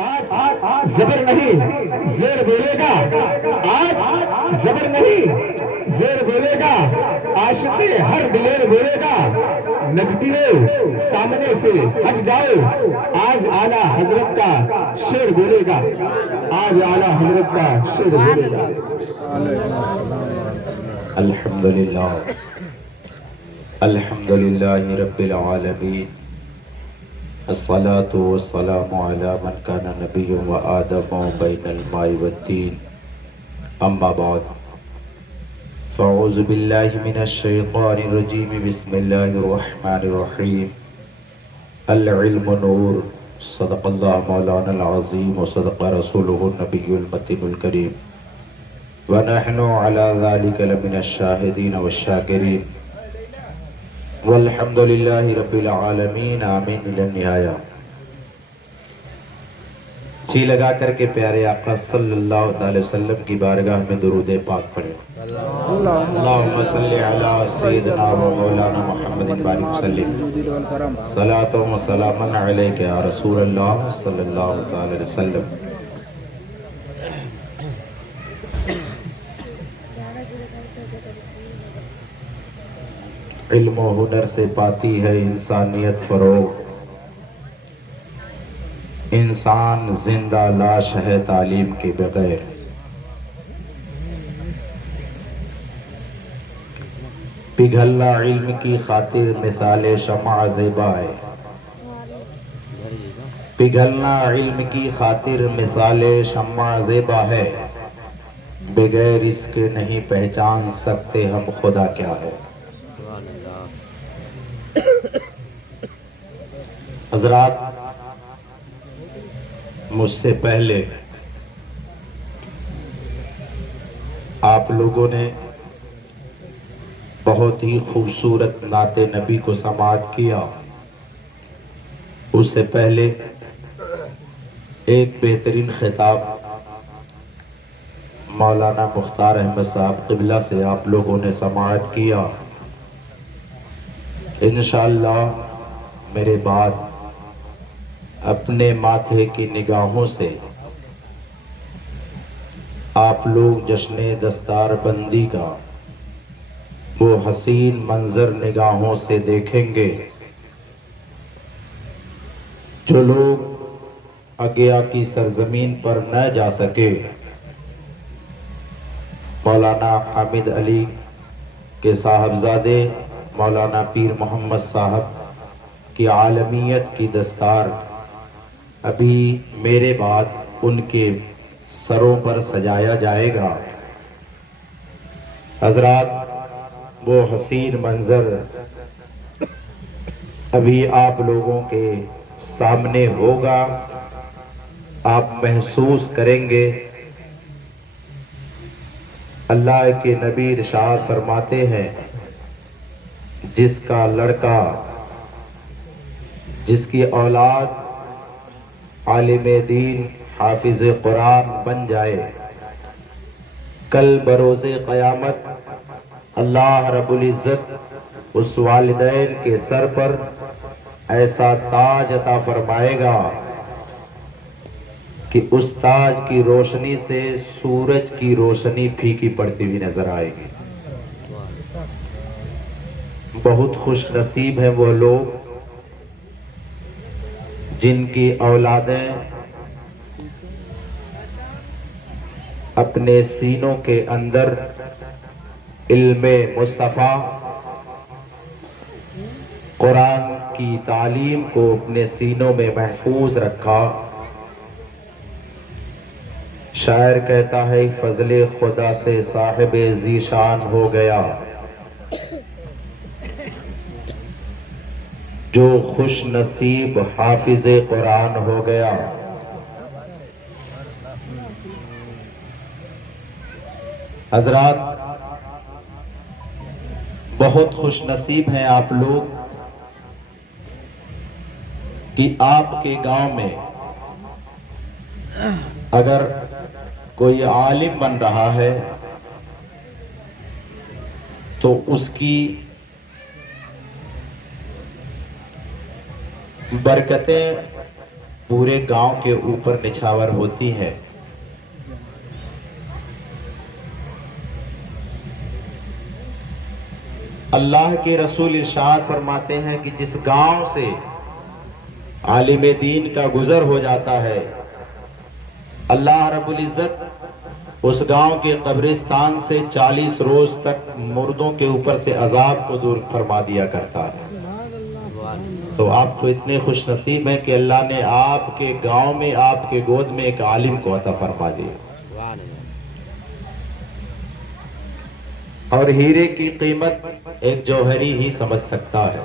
آج زبر نہیں زیر بولے گا، آج زبر نہیں زیر بولے گا، عاشق ہر دلیر بولے گا، نچتیوں سامنے سے ہٹ جاؤ، آج اعلیٰ حضرت کا شعر بولے گا، آج اعلیٰ حضرت کا شعر بولے گا۔ الحمدللہ الحمدللہ رب العالمین، الصلاة والسلام علی من کان نبی و آدم بین الماء والدین، اما بعد فاعوذ باللہ من الشیطان الرجیم، بسم اللہ الرحمن الرحیم۔ العلم نور، صدق اللہ مولانا العظیم و صدق رسولہ النبی المتین الکریم، ونحن علی ذلک لمن الشاہدین والشاکرین، والحمد للہ رب العالمین، آمین الی النہایہ۔ جی لگا کر کے پیارے آقا صلی اللہ تعالی وسلم کی بارگاہ میں درود پاک پڑھیں۔ اللہم صلی علی سیدنا و مولانا محمد بارک وسلم، صلاۃ و سلام علیک یا رسول اللہ صلی اللہ تعالی وسلم۔ علم و ہنر سے پاتی ہے انسانیت فروغ، انسان زندہ لاش ہے تعلیم کے بغیر۔ پگھلنا علم کی خاطر مثال شمع زیبا ہے، پگھلنا علم کی خاطر مثال شمع زیبا ہے، بغیر اس کے نہیں پہچان سکتے ہم خدا کیا ہے۔ حضرات، مجھ سے پہلے آپ لوگوں نے بہت ہی خوبصورت نعت نبی کو سماعت کیا۔ اس سے پہلے ایک بہترین خطاب مولانا مختار احمد صاحب قبلہ سے آپ لوگوں نے سماعت کیا۔ انشاءاللہ میرے بعد اپنے ماتھے کی نگاہوں سے آپ لوگ جشن دستار بندی کا وہ حسین منظر نگاہوں سے دیکھیں گے۔ جو لوگ اگیا کی سرزمین پر نہ جا سکے، مولانا حامد علی کے صاحبزادے مولانا پیر محمد صاحب کی عالمیت کی دستار ابھی میرے بعد ان کے سروں پر سجایا جائے گا۔ حضرات، وہ حسین منظر ابھی آپ لوگوں کے سامنے ہوگا، آپ محسوس کریں گے۔ اللہ کے نبی ارشاد فرماتے ہیں، جس کا لڑکا، جس کی اولاد عالم دین حافظ قرآن بن جائے، کل بروز قیامت اللہ رب العزت اس والدین کے سر پر ایسا تاج عطا فرمائے گا کہ اس تاج کی روشنی سے سورج کی روشنی پھیکی پڑتی ہوئی نظر آئے گی۔ بہت خوش نصیب ہیں وہ لوگ جن کی اولادیں اپنے سینوں کے اندر علم مصطفیٰ، قرآن کی تعلیم کو اپنے سینوں میں محفوظ رکھا۔ شاعر کہتا ہے، فضل خدا سے صاحب ذیشان ہو گیا، جو خوش نصیب حافظ قرآن ہو گیا۔ حضرات، بہت خوش نصیب ہیں آپ لوگ کہ آپ کے گاؤں میں اگر کوئی عالم بن رہا ہے تو اس کی برکتیں پورے گاؤں کے اوپر نچھاور ہوتی ہے۔ اللہ کے رسول ارشاد فرماتے ہیں کہ جس گاؤں سے عالم دین کا گزر ہو جاتا ہے، اللہ رب العزت اس گاؤں کے قبرستان سے 40 روز تک مردوں کے اوپر سے عذاب کو دور فرما دیا کرتا ہے۔ تو آپ تو اتنے خوش نصیب ہیں کہ اللہ نے آپ کے گاؤں میں، آپ کے گود میں ایک عالم کو عطا فرما دیا۔ اور ہیرے کی قیمت ایک جوہری ہی سمجھ سکتا ہے۔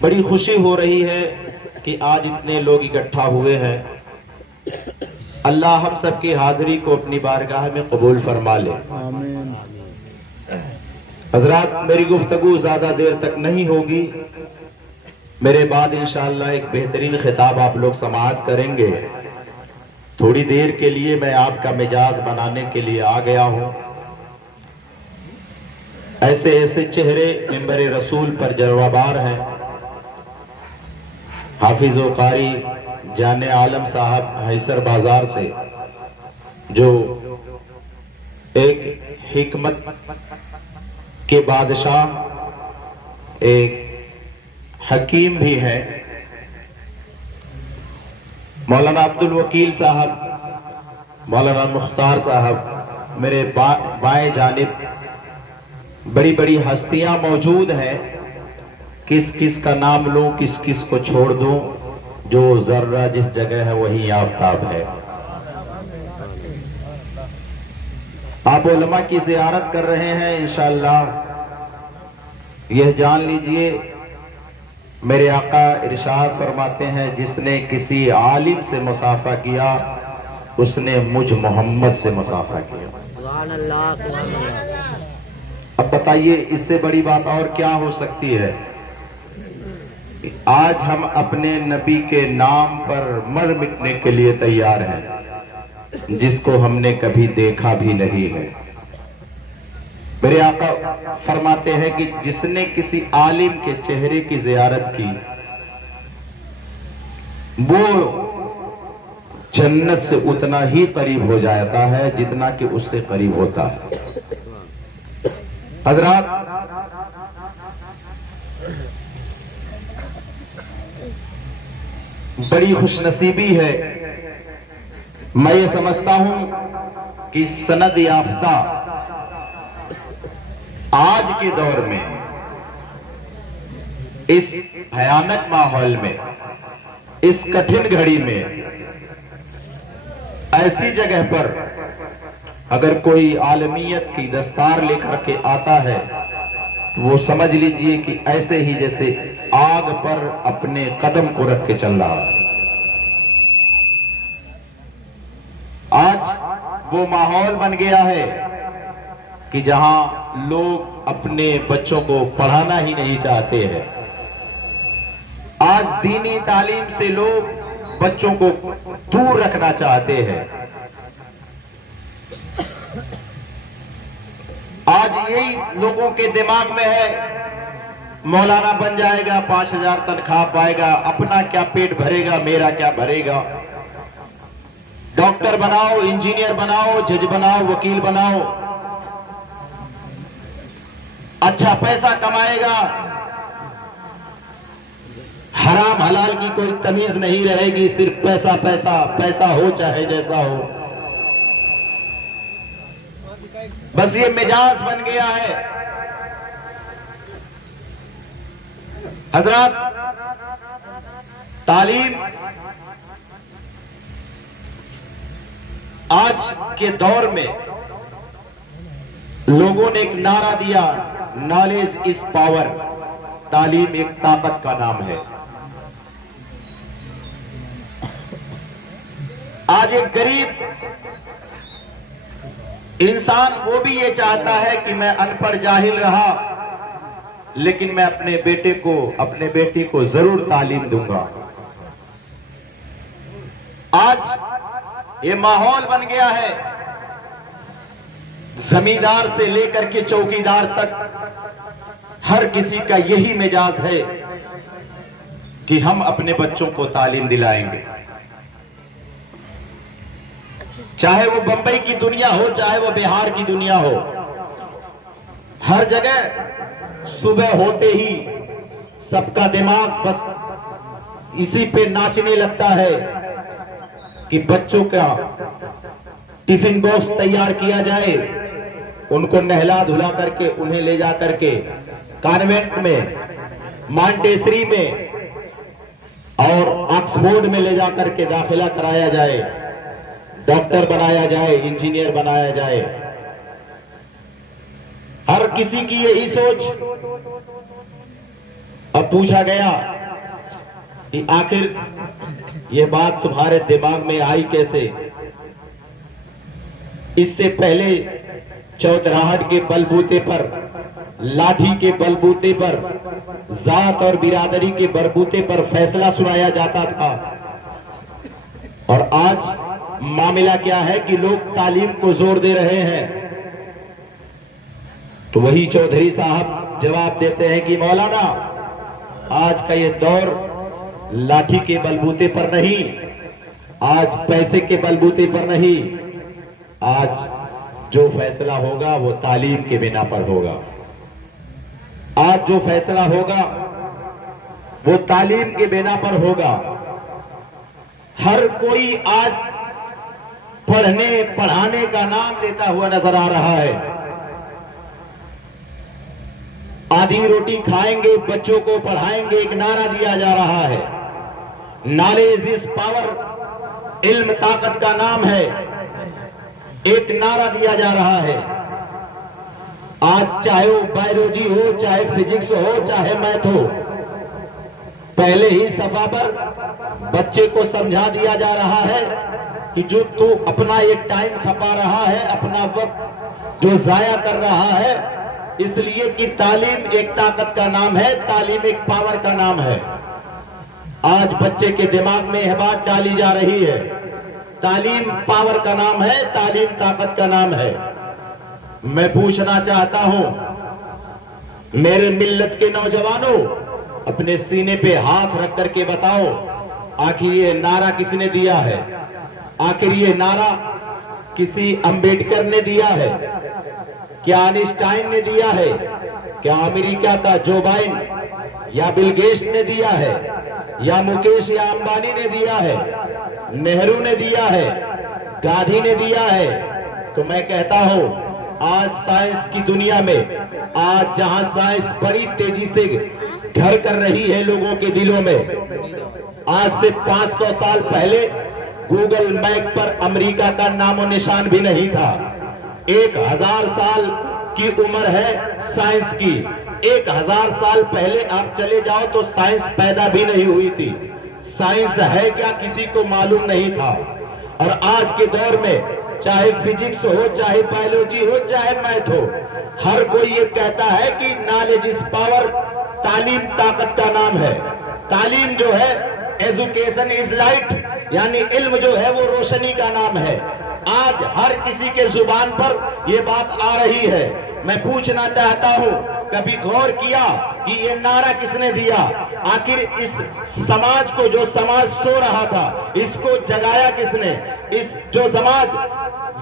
بڑی خوشی ہو رہی ہے کہ آج اتنے لوگ اکٹھا ہوئے ہیں۔ اللہ ہم سب کی حاضری کو اپنی بارگاہ میں قبول فرما لے۔ حضرات، میری گفتگو زیادہ دیر تک نہیں ہوگی، میرے بعد انشاءاللہ ایک بہترین خطاب آپ لوگ سماعت کریں گے۔ تھوڑی دیر کے لیے میں آپ کا مزاج بنانے کے لیے آ گیا ہوں۔ ایسے ایسے چہرے منبر رسول پر جلوہ بار ہیں۔ حافظ و قاری جان عالم صاحب حیسر بازار سے، جو ایک حکمت کے بادشاہ، ایک حکیم بھی ہے۔ مولانا عبد الوکیل صاحب، مولانا مختار صاحب، میرے بائیں جانب بڑی بڑی ہستیاں موجود ہیں۔ کس کس کا نام لوں، کس کس کو چھوڑ دوں؟ جو ذرہ جس جگہ ہے وہی آفتاب ہے۔ آپ علماء کی زیارت کر رہے ہیں، انشاءاللہ یہ جان لیجئے میرے آقا ارشاد فرماتے ہیں، جس نے کسی عالم سے مصافحہ کیا اس نے مجھ محمد سے مصافحہ کیا۔ سبحان اللہ، سبحان اللہ۔ اب بتائیے اس سے بڑی بات اور کیا ہو سکتی ہے؟ آج ہم اپنے نبی کے نام پر مر مٹنے کے لیے تیار ہیں، جس کو ہم نے کبھی دیکھا بھی نہیں ہے۔ میرے آقا فرماتے ہیں کہ جس نے کسی عالم کے چہرے کی زیارت کی، وہ جنت سے اتنا ہی قریب ہو جاتا ہے جتنا کہ اس سے قریب ہوتا ہے۔ حضرات، بڑی خوش نصیبی ہے، میں یہ سمجھتا ہوں کہ سند یافتہ آج کے دور میں، اس بھیانک ماحول میں، اس کٹھن گھڑی میں، ایسی جگہ پر اگر کوئی عالمیت کی دستار لے کر کے آتا ہے تو وہ سمجھ لیجئے کہ ایسے ہی جیسے آگ پر اپنے قدم کو رکھ کے چل رہا ہے۔ آج وہ ماحول بن گیا ہے کہ جہاں لوگ اپنے بچوں کو پڑھانا ہی نہیں چاہتے ہیں۔ آج دینی تعلیم سے لوگ بچوں کو دور رکھنا چاہتے ہیں۔ آج یہی لوگوں کے دماغ میں ہے، مولانا بن جائے گا، 5000 تنخواہ پائے گا، اپنا کیا پیٹ بھرے گا، میرا کیا بھرے گا۔ ڈاکٹر بناؤ، انجینئر بناؤ، جج بناؤ، وکیل بناؤ، اچھا پیسہ کمائے گا، حرام حلال کی کوئی تمیز نہیں رہے گی، صرف پیسہ پیسہ پیسہ ہو چاہے جیسا ہو۔ بس یہ مزاج بن گیا ہے۔ حضرات، تعلیم آج کے دور میں لوگوں نے ایک نعرہ دیا، نالج از پاور، تعلیم ایک طاقت کا نام ہے۔ آج ایک غریب انسان وہ بھی یہ چاہتا ہے کہ میں ان پڑھ جاہل رہا لیکن میں اپنے بیٹے کو، اپنے بیٹی کو ضرور تعلیم دوں گا۔ آج یہ ماحول بن گیا ہے، زمیندار سے لے کر کے چوکیدار تک ہر کسی کا یہی مزاج ہے کہ ہم اپنے بچوں کو تعلیم دلائیں گے. چاہے وہ بمبئی کی دنیا ہو، چاہے وہ بہار کی دنیا ہو، ہر جگہ صبح ہوتے ہی سب کا دماغ بس اسی پہ ناچنے لگتا ہے کہ بچوں کا ٹفن باکس تیار کیا جائے، ان کو نہلا دھلا کر کے انہیں لے جا کر کے کانوینٹ میں، مانٹیسری میں اور آکسفورڈ میں لے جا کر کے داخلہ کرایا جائے، ڈاکٹر بنایا جائے، انجینئر بنایا جائے. ہر کسی کی یہی سوچ. اب پوچھا گیا کہ آخر یہ بات تمہارے دماغ میں آئی کیسے؟ اس سے پہلے چوتراہٹ کے بلبوتے پر، لاٹھی کے بلبوتے پر، ذات اور برادری کے بلبوتے پر فیصلہ سنایا جاتا تھا، اور آج معاملہ کیا ہے کہ لوگ تعلیم کو زور دے رہے ہیں. تو وہی چودھری صاحب جواب دیتے ہیں کہ مولانا، آج کا یہ دور لاٹھی کے بلبوتے پر نہیں، آج پیسے کے بلبوتے پر نہیں، آج جو فیصلہ ہوگا وہ تعلیم کے بنا پر ہوگا. آج جو فیصلہ ہوگا وہ تعلیم کے بنا پر ہوگا. ہر کوئی آج پڑھنے پڑھانے کا نام لیتا ہوا نظر آ رہا ہے. آدھی روٹی کھائیں گے، بچوں کو پڑھائیں گے، ایک نعرہ دیا جا رہا ہے. نالج از پاور، علم طاقت کا نام ہے، ایک نعرہ دیا جا رہا ہے. آج چاہے وہ بایولوجی ہو، چاہے فزکس ہو، چاہے میتھ ہو، پہلے ہی صفحہ پر بچے کو سمجھا دیا جا رہا ہے کہ جو تو اپنا یہ ٹائم کھپا رہا ہے، اپنا وقت جو ضائع کر رہا ہے، اس لیے کہ تعلیم ایک طاقت کا نام ہے، تعلیم ایک پاور کا نام ہے. آج بچے کے دماغ میں یہ بات ڈالی جا رہی ہے، تعلیم پاور کا نام ہے، تعلیم طاقت کا نام ہے. میں پوچھنا چاہتا ہوں میرے ملت کے نوجوانوں، اپنے سینے پہ ہاتھ رکھ کر کے بتاؤ، آخر یہ نعرہ کس نے دیا ہے؟ آخر یہ نعرہ کسی امبیڈکر نے دیا ہے؟ کیا آئنسٹائن نے دیا ہے؟ کیا امریکہ کا جو بائن یا بل گیٹس نے دیا ہے؟ یا مکیش یا امبانی نے دیا ہے؟ نہرو نے دیا ہے؟ گاندھی نے دیا ہے؟ تو میں کہتا ہوں آج سائنس کی دنیا میں، آج جہاں سائنس بڑی تیزی سے گھر کر رہی ہے لوگوں کے دلوں میں، آج سے 500 سال پہلے گوگل میپ پر امریکہ کا نام و نشان بھی نہیں تھا. 1000 سال کی عمر ہے سائنس کی. 1000 سال پہلے آپ چلے جاؤ تو سائنس پیدا بھی نہیں ہوئی تھی. سائنس ہے کیا کسی کو معلوم نہیں تھا. اور آج کے دور میں چاہے فزکس ہو، چاہے بایولوجی ہو، چاہے میتھ ہو، ہر کوئی یہ کہتا ہے کہ نالج از پاور، تعلیم طاقت کا نام ہے. تعلیم جو ہے، ایجوکیشن از لائٹ، یعنی علم جو ہے وہ روشنی کا نام ہے. آج ہر کسی کے زبان پر یہ بات آ رہی ہے. میں پوچھنا چاہتا ہوں، کبھی غور کیا کہ یہ نعرہ کس نے دیا؟ آخر اس سماج کو، جو سماج سو رہا تھا، اس کو جگایا کس نے؟ اس جو سماج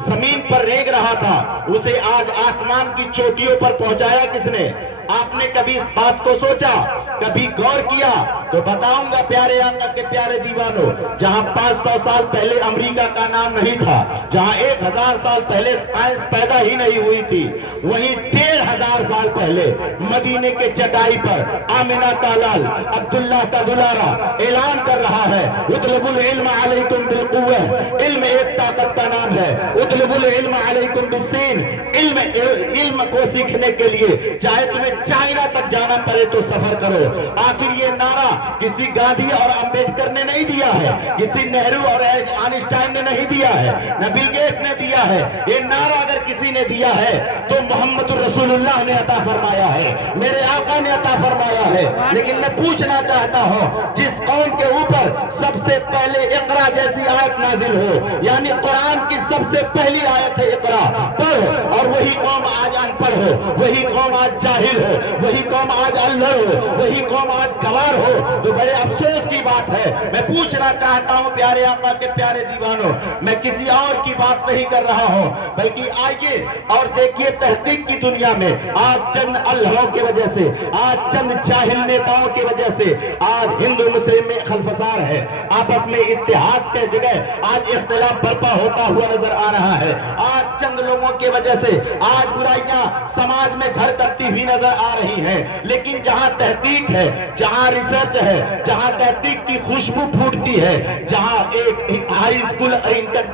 زمین پر ریگ رہا تھا، اسے آج آسمان کی چوٹیوں پر پہنچایا کس نے؟ آپ نے کبھی اس بات کو سوچا، کبھی غور کیا؟ تو بتاؤں گا پیارے آقا کے پیارے دیوانوں، جہاں 500 سال پہلے امریکہ کا نام نہیں تھا، جہاں 1000 سال پہلے سائنس پیدا ہی نہیں ہوئی تھی، وہیں 1500 سال پہلے مدینے کے چٹائی پر آمنہ کا لال عبداللہ کا دلارا اعلان کر رہا ہے، اطلبوا العلم علیکم بالقوہ، علم ایک طاقت کا نام ہے. اطلبوا العلم علیکم بالسین، علم کو سیکھنے کے لیے چاہے تمہیں چائنا تک جانا پڑے تو سفر کرو. آخر یہ نعرہ کسی گاندھی اور امبیڈکر نے نہیں دیا ہے، کسی نہرو اور آئنسٹائن نے نہیں دیا ہے، نہ بل گیٹس نے دیا ہے. یہ نعرہ اگر کسی نے دیا ہے تو محمد رسول اللہ نے عطا فرمایا ہے، میرے آقا نے عطا فرمایا ہے. لیکن میں پوچھنا چاہتا ہوں، جس قوم کے اوپر سب سے پہلے اقرا جیسی آیت نازل ہو، یعنی قرآن کی سب سے پہلی آیت ہے اقرا، پڑھ، اور وہی قوم آج ان پڑھ ہو हो, वही कौम आज जाहिल हो, वही कौम आज अल्लड़ हो, वही कौम आज गवार हो, तो बड़े अफसोस की बात है। मैं पूछना चाहता हूं प्यारे आका के प्यारे दीवानों, मैं किसी और की बात नहीं कर रहा हूं, बल्कि आइए और देखिए तहकीक की दुनिया में आज चंद अल्लाहों की वजह से, आज चंद जाहिल नेताओं की वजह से आज हिंदू मुस्लिम में खलफसार है, आपस में इत्तेहाद के जगह आज इख्तिलाफ बर्पा होता हुआ नजर आ रहा है। आज चंद लोगों की वजह से आज बुराइयां समाज में घर करती हुई नजर आ रही हैं। लेकिन जहां तहकीक है, जहां रिसर्च है, जहां तहकीक की खुशबू फूटती है, जहां एक हाई स्कूल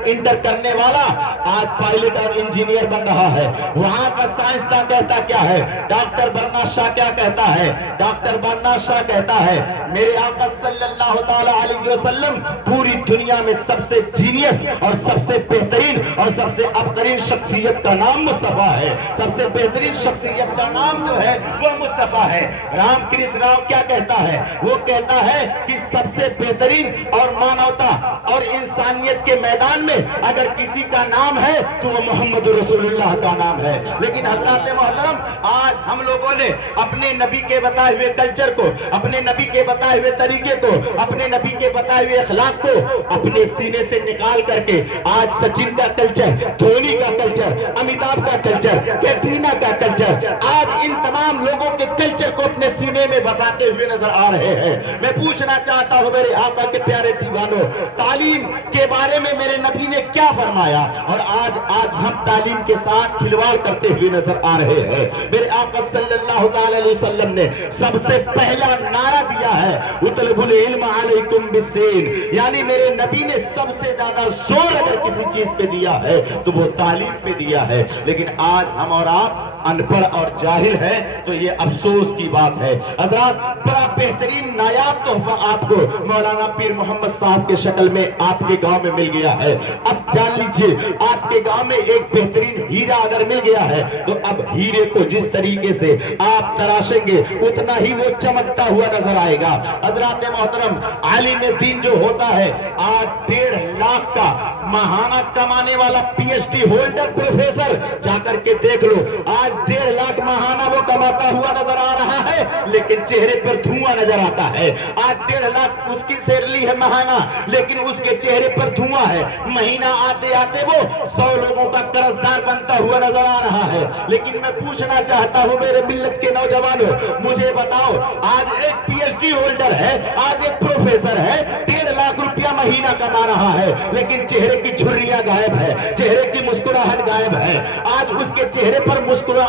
इंटर करने वाला आज पायलट और इंजीनियर बन रहा है, वहां का साइंसदान कहता क्या है, डॉक्टर बरना शाह क्या कहता है, डॉक्टर बरना शाह कहता है मेरे आका सल्लल्लाहु ताला अलैहि वसल्लम पूरी दुनिया में सबसे जीनियस और सबसे बेहतरीन और सबसे अबतरीन शख्सियत का नाम मुस्तफा है। सबसे बेहतरीन शख्सियत का नाम जो है वो मुस्तफा है। रामकृष्ण राव क्या कहता है, वो कहता है कि सबसे बेहतरीन और मानवता और इंसानियत के मैदान में अगर किसी का नाम है तो वो मोहम्मद रसूलुल्लाह का नाम है। लेकिन हजरात मोहतरम, आज हम लोगों ने अपने नबी के बताए हुए कल्चर को, अपने नबी के बताए हुए तरीके को, अपने नबी के बताए हुए अखलाक को अपने सीने से निकाल करके आज सचिन का कल्चर, धोनी का कल्चर, अमिताभ का कल्चर, कैटरीना का कल्चर, आज इन तमाम लोगों के कल्चर को अपने सीने में बसाते हुए नजर आ रहे हैं। मैं पूछना चाहता हूं मेरे आका के प्यारे दीवानों, तालीम के बारे में मेरे नबी ने क्या फरमाया, और आज हम तालीम के साथ खिलवाड़ करते हुए नजर आ रहे हैं। मेरे आका सल्लल्लाहु अलैहि वसल्लम ने सबसे पहला नारा दिया है उतलबुल इल्म अलैकुम बिस्सीन, यानी मेरे नबी ने सबसे ज्यादा जोर अगर किसी चीज पे दिया है तो वो तालीम पे दिया है। लेकिन आज हम और आप अनपढ़ और जाहिल है, तो ये अफसोस की बात है। हजरात, बड़ा बेहतरीन नायाब तोहफा आपको मौलाना पीर मोहम्मद साहब के शक्ल में आपके गांव में मिल गया है। अब जान लीजिए, आपके गांव में एक बेहतरीन हीरा अगर मिल गया है तो अब हीरे को जिस तरीके से आप तराशेंगे उतना ही वो चमकता हुआ नजर आएगा। हजरात मोहतरम, आलिम दीन जो होता है आज 1.5 लाख का महाना कमाने वाला पीएचडी होल्डर प्रोफेसर जाकर के देख लो, आज 1.5 लाख महाना वो कमाता हुआ नजर आ रहा है, लेकिन चेहरे पर धुआं नजर आता है। आज 1.5 लाख उसकी सैलरी है महाना, लेकिन उसके चेहरे पर धुआं है। महीना आते आते वो 100 लोगों का कर्जदार बनता हुआ नजर आ रहा है। लेकिन मैं पूछना चाहता हूं मेरे मिल्लत के नौजवानों, मुझे बताओ, आज एक पीएचडी होल्डर है, आज एक प्रोफेसर है, 1.5 लाख रुपया महीना कमा रहा है, लेकिन चेहरे की झुर्रियां गायब है, चेहरे की मुस्कुराहट गायब है। आज उसके चेहरे पर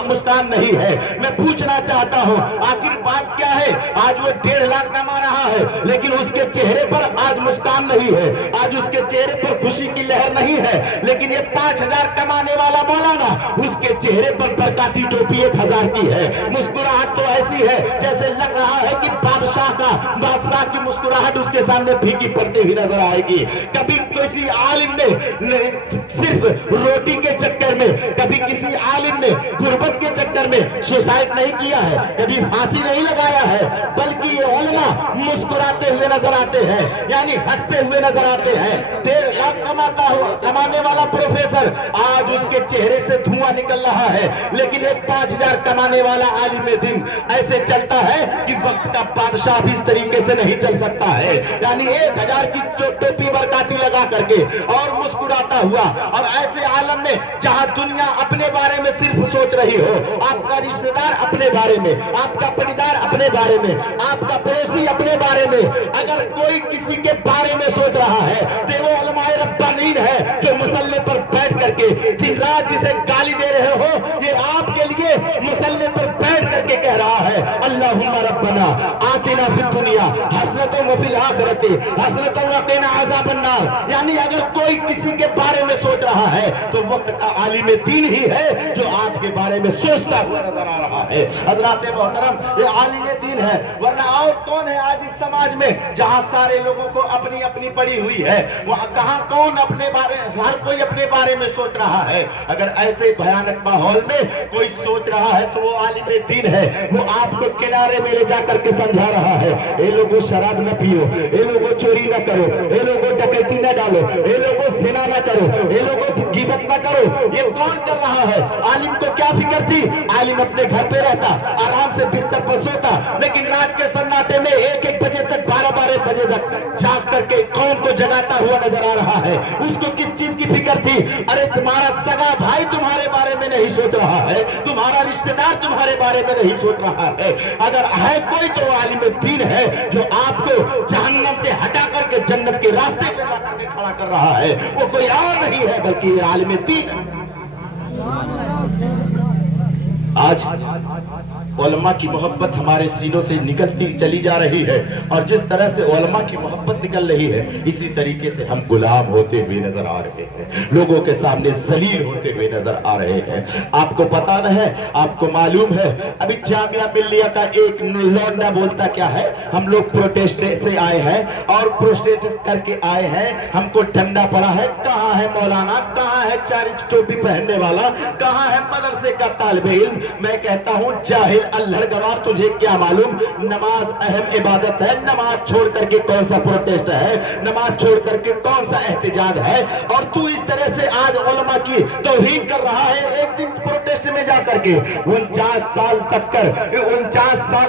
मुस्कान नहीं है। मैं पूछना चाहता हूं आखिर बात क्या है? आज वो 1.5 लाख कमा रहा है, लेकिन उसके चेहरे पर आज मुस्कान नहीं है, आज उसके चेहरे पर खुशी की लहर नहीं है। लेकिन ये 5,000 कमाने वाला मौलाना, उसके चेहरे पर बरकाती टोपी 1,000 की है। मुस्कुराहट तो ऐसी है जैसे लग रहा है कि बादशाह की मुस्कुराहट उसके सामने फीकी पड़ती हुई नजर आएगी। कभी किसी आलिम ने सिर्फ रोटी के चक्कर में, कभी किसी आलिम ने गुर्बत के चक्कर में सुसाइड नहीं किया है, कभी फांसी नहीं लगाया है, बल्कि ये उलमा मुस्कुराते हुए नजर आते हैं, यानी हंसते हुए नजर आते हैं। 1.5 लाख कमाने वाला प्रोफेसर, आज उसके चेहरे से धुआं निकल रहा है, लेकिन एक 5,000 कमाने वाला आलिम दिन ऐसे चलता है कि वक्त का बादशाह भी इस तरीके से नहीं चल सकता है। यानी 1,000 की टोपी बरकाती लगा करके और मुस्कुराता हुआ, और ऐसे आलम में जहां दुनिया अपने बारे में सिर्फ सोच रही हो, आपका रिश्तेदार अपने बारे में, आपका परिवार अपने बारे में, आपका पड़ोसी अपने बारे में, अगर कोई किसी के बारे में सोच रहा है तो वो उलमाए रब्बानीन है जो मुसल्ले पर बैठ करके दिन रात जिसे गाली दे रहे हो, ये आपके लिए मुसल्ले पर बैठ करके कह रहा है अल्लाहुम्मा रब्बना आतिना फिद दुनिया हसनतन व फिल आखिरति हसनतन व क़िना अज़ाबन नार। यानी अगर कोई किसी के बारे में सोच रहा है तो वक्त का आलिम दीन ही है जो आपके बारे में सोचता हुआ नजर आ रहा है। हजरात मोहतरम, ये आलिम दीन है, वरना और कौन है आज इस समाज में जहां सारे लोगों को अपनी अपनी पड़ी हुई है, वहां कहां कौन अपने बारे, हर कोई अपने बारे में सोच रहा है। अगर ऐसे भयानक माहौल में कोई सोच रहा है तो वो आलिम दीन है, वो आपको किनारे में ले जाकर के समझा रहा है, ये लोगों शराब न पियो, ये लोगों चोरी न करो, ये लोगों डकैती न डालो, ये लोगों ज़िना न करो, ये लोगों गिबत न करो। ये कौन कर रहा है? आलिम को क्या फिक्र थी? आलिम अपने घर पे रहता, आराम से बिस्तर पर सोता, लेकिन रात के सन्नाटे में 1-1 बजे तक 12-12 बजे तक जाग करके कौन को जगाता हुआ नजर आ रहा है। उसको किस चीज की फिक्र थी? अरे तुम्हारा सगा भाई तुम्हारे बारे में नहीं सोच रहा है, तुम्हारा रिश्तेदार तुम्हारे बारे में नहीं सोच रहा है। अगर है कोई तो आलिम दीन है जो आपको जहन्नम से हटा करके जन्नत के रास्ते पे ला करके खड़ा कर रहा है, वो कोई और नहीं है बल्कि ये आलिम दीन है। आज उलमा की मोहब्बत हमारे सीनों से निकलती चली जा रही है, और जिस तरह से उलमा की मोहब्बत निकल रही है, इसी तरीके से हम गुलाम होते हुए नजर आ रहे हैं, लोगों के सामने जलील होते हुए नजर आ रहे हैं। आपको पता न है, आपको मालूम है, अभी जामिया मिल्लिया का एक लौंडा बोलता क्या है, हम लोग प्रोटेस्ट से आए हैं और प्रोटेस्ट करके आए हैं, हमको ठंडा पड़ा है। कहाँ है मौलाना, कहाँ है 4 इंच टोपी पहनने वाला, कहाँ है मदरसे का तालिब इल्म? मैं कहता हूँ जाहिल अल्हड़ गवार, तुझे क्या मालूम नमाज अहम इबादत है, नमाज छोड़ करके कौन सा प्रोटेस्ट है, नमाज छोड़ करके कौन सा एहतजाज है, और तू इस तरह से आज उलमा की तौहीन कर रहा है। एक दिन प्रोटेस्ट में जा करके 49 साल